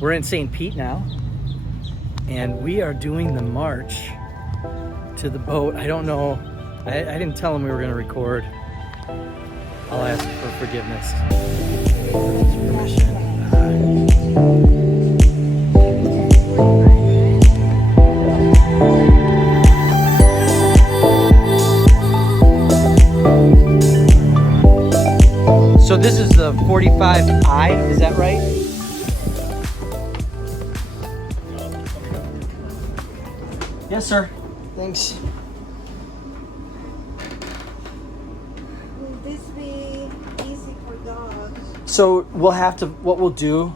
We're in St. Pete now, and we are doing the march to the boat. I don't know. I didn't tell him we were going to record. I'll ask for forgiveness. Permission. So this is the 45I, is that right? Yes, sir. Thanks. Will this be easy for dogs? So we'll have to, what we'll do,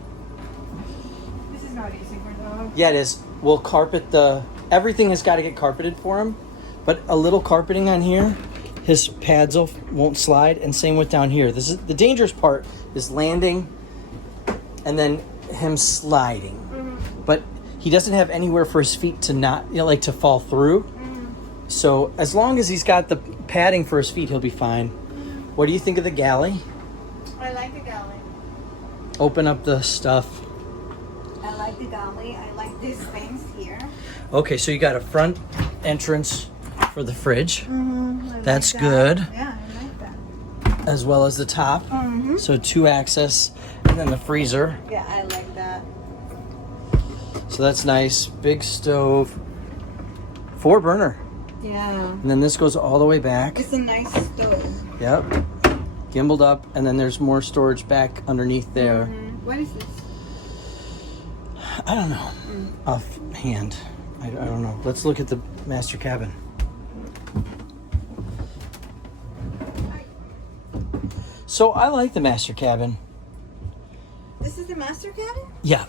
This is not easy for dogs. yeah, it is. We'll carpet everything has got to get carpeted for him, but a little carpeting on here, his pads won't slide, and same with down here. This is the dangerous part, is landing and then him sliding. Mm-hmm. But he doesn't have anywhere for his feet to not, like to fall through. Mm-hmm. So as long as he's got the padding for his feet, he'll be fine. What do you think of the galley? I like the galley. Open up the stuff. I like the galley. I like these things here. Okay, so you got a front entrance for the fridge, That's like that. good. Yeah, I like that. as well as the top. Mm-hmm. So 2 access, and then the freezer. Yeah, I like that. So that's nice. Big stove. 4 burner. Yeah. And then this goes all the way back. It's a nice stove. Yep. Gimbaled up, and then there's more storage back underneath there. Mm-hmm. What is this? I don't know. Offhand. I don't know. Let's look at the master cabin. So I like the master cabin. This is the master cabin? Yeah.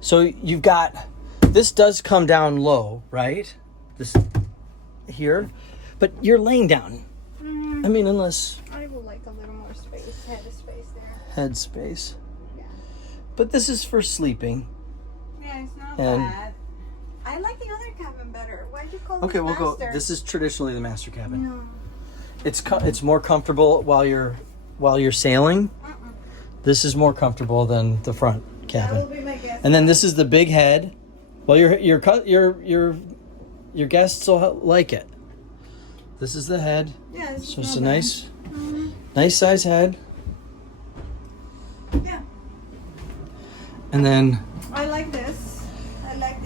So you've got, this does come down low, right? This here, but you're laying down. I mean, unless I would like a little more space, head space there. head space. Yeah. But this is for sleeping. Yeah, it's not And- bad. I like the other cabin better. Why'd you call Okay, this we'll go. master? This is traditionally the master cabin. No. It's more comfortable while you're sailing. This is more comfortable than the front That will cabin. be my guess. And then this is the big head. Well, your guests will like it. This is the head. Yeah, it's So it's not a bad. nice size head. Yeah, And then I like this. I like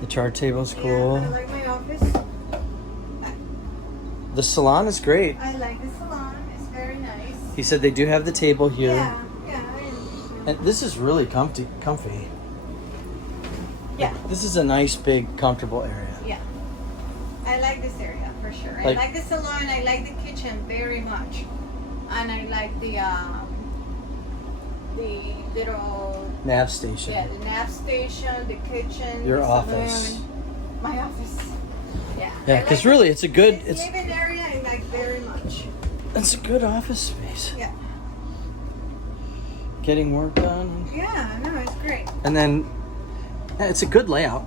the chart table's Yeah, cool. I like my office. The salon is great. I like the salon. It's very nice. He said they do have the table here. Yeah, yeah. And this is really comfy. Yeah, This is a nice, big, comfortable area. yeah. I like this area for sure. I Like- like the salon. I like the kitchen very much, and I like the little Nav station. the nap station, the kitchen, Your the office. saloon. My office. Yeah. Yeah, I because like really, it's a good. this living area. I like very much. It's a good office space. Yeah. Getting work done, Yeah. No, it's great. and then yeah, it's a good layout.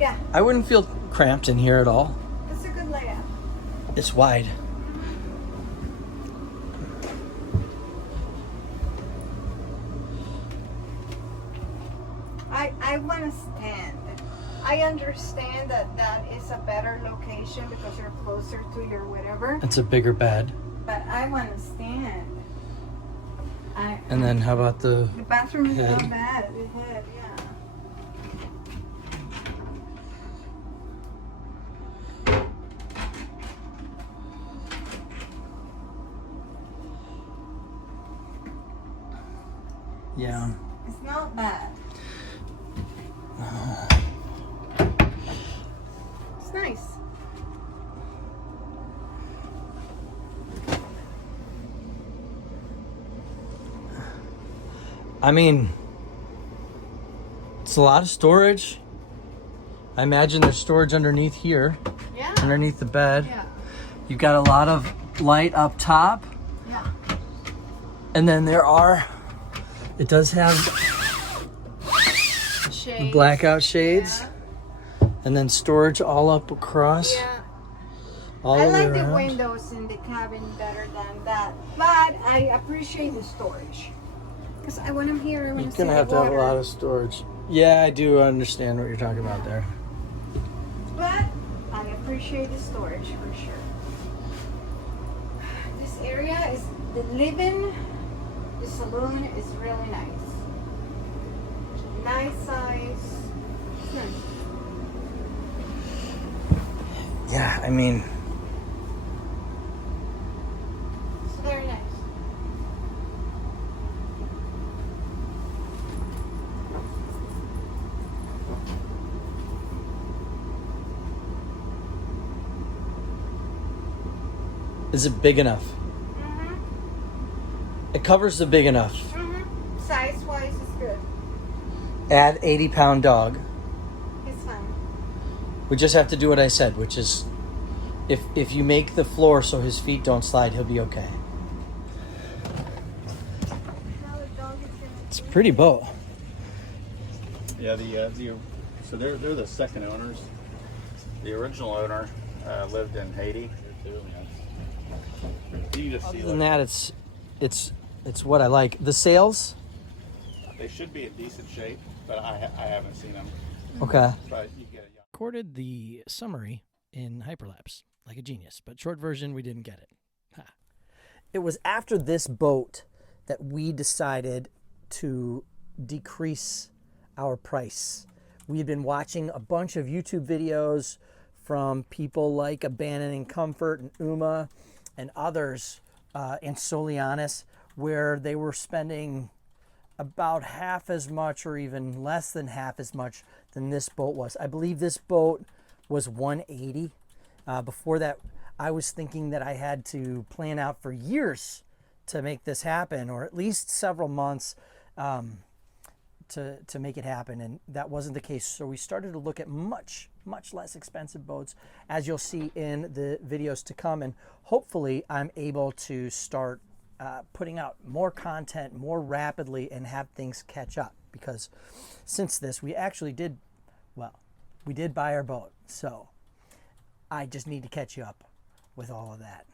Yeah, I wouldn't feel cramped in here at all. it's a good layout. It's wide. I want to stand. I understand that is a better location because you're closer to your whatever, It's a bigger bed. but I want to stand. And then how about the? The bathroom is Head. not bad. The head, yeah. Yeah. It's not bad. It's nice. I mean, it's a lot of storage. I imagine there's storage underneath here, Yeah. underneath the bed. Yeah. You've got a lot of light up top, Yeah. and then it does have Shades. blackout shades, and then storage all up across, Yeah. all I the way like the around. windows in the cabin better than that. But I appreciate the storage. Because when I'm here, I want You're to see gonna the have to have a water. lot of storage. Yeah, I do understand what you're talking about there. But I appreciate the storage for sure. This area is the living. The saloon is really nice. Nice size. It's nice. Yeah, I mean, It's very nice. is it big enough? It covers the big enough. Size wise, it's good. Add 80-pound dog. It's fine. We just have to do what I said, which is if you make the floor so his feet don't slide, he'll be okay. It's a pretty boat. Yeah, so they're the second owners. The original owner lived in Haiti. You just see Other than that, it's what I like. The sails, they should be in decent shape, but I haven't seen them. okay. But you get it. Recorded the summary in hyperlapse like a genius, but short version, we didn't get it. Ha. It was after this boat that we decided to decrease our price. We had been watching a bunch of YouTube videos from people like Abandoning Comfort and Uma and others, and Solianis, where they were spending about half as much or even less than half as much than this boat was. I believe this boat was $180. Before that, I was thinking that I had to plan out for years to make this happen, or at least several months to make it happen, and that wasn't the case. So we started to look at much less expensive boats, as you'll see in the videos to come, and hopefully I'm able to start putting out more content more rapidly and have things catch up, because since this we actually did, well, we did buy our boat, so I just need to catch you up with all of that.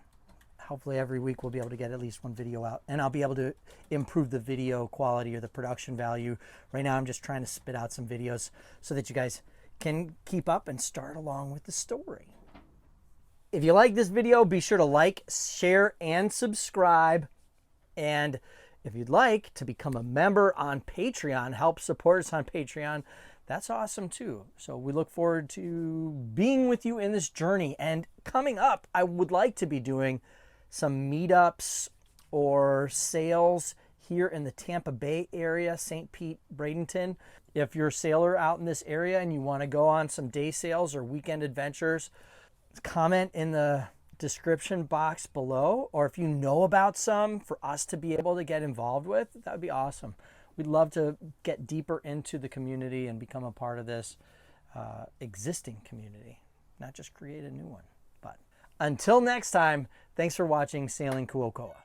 Hopefully every week we'll be able to get at least one video out, and I'll be able to improve the video quality or the production value. Right now I'm just trying to spit out some videos so that you guys can keep up and start along with the story. If you like this video, be sure to like, share, and subscribe. And if you'd like to become a member on Patreon, help support us on Patreon, that's awesome too. So we look forward to being with you in this journey. And coming up, I would like to be doing some meetups or sales here in the Tampa Bay area, St. Pete, Bradenton. If you're a sailor out in this area and you want to go on some day sails or weekend adventures, comment in the description box below, or if you know about some for us to be able to get involved with, that would be awesome. We'd love to get deeper into the community and become a part of this existing community, not just create a new one. But until next time, thanks for watching Sailing Kuokoa.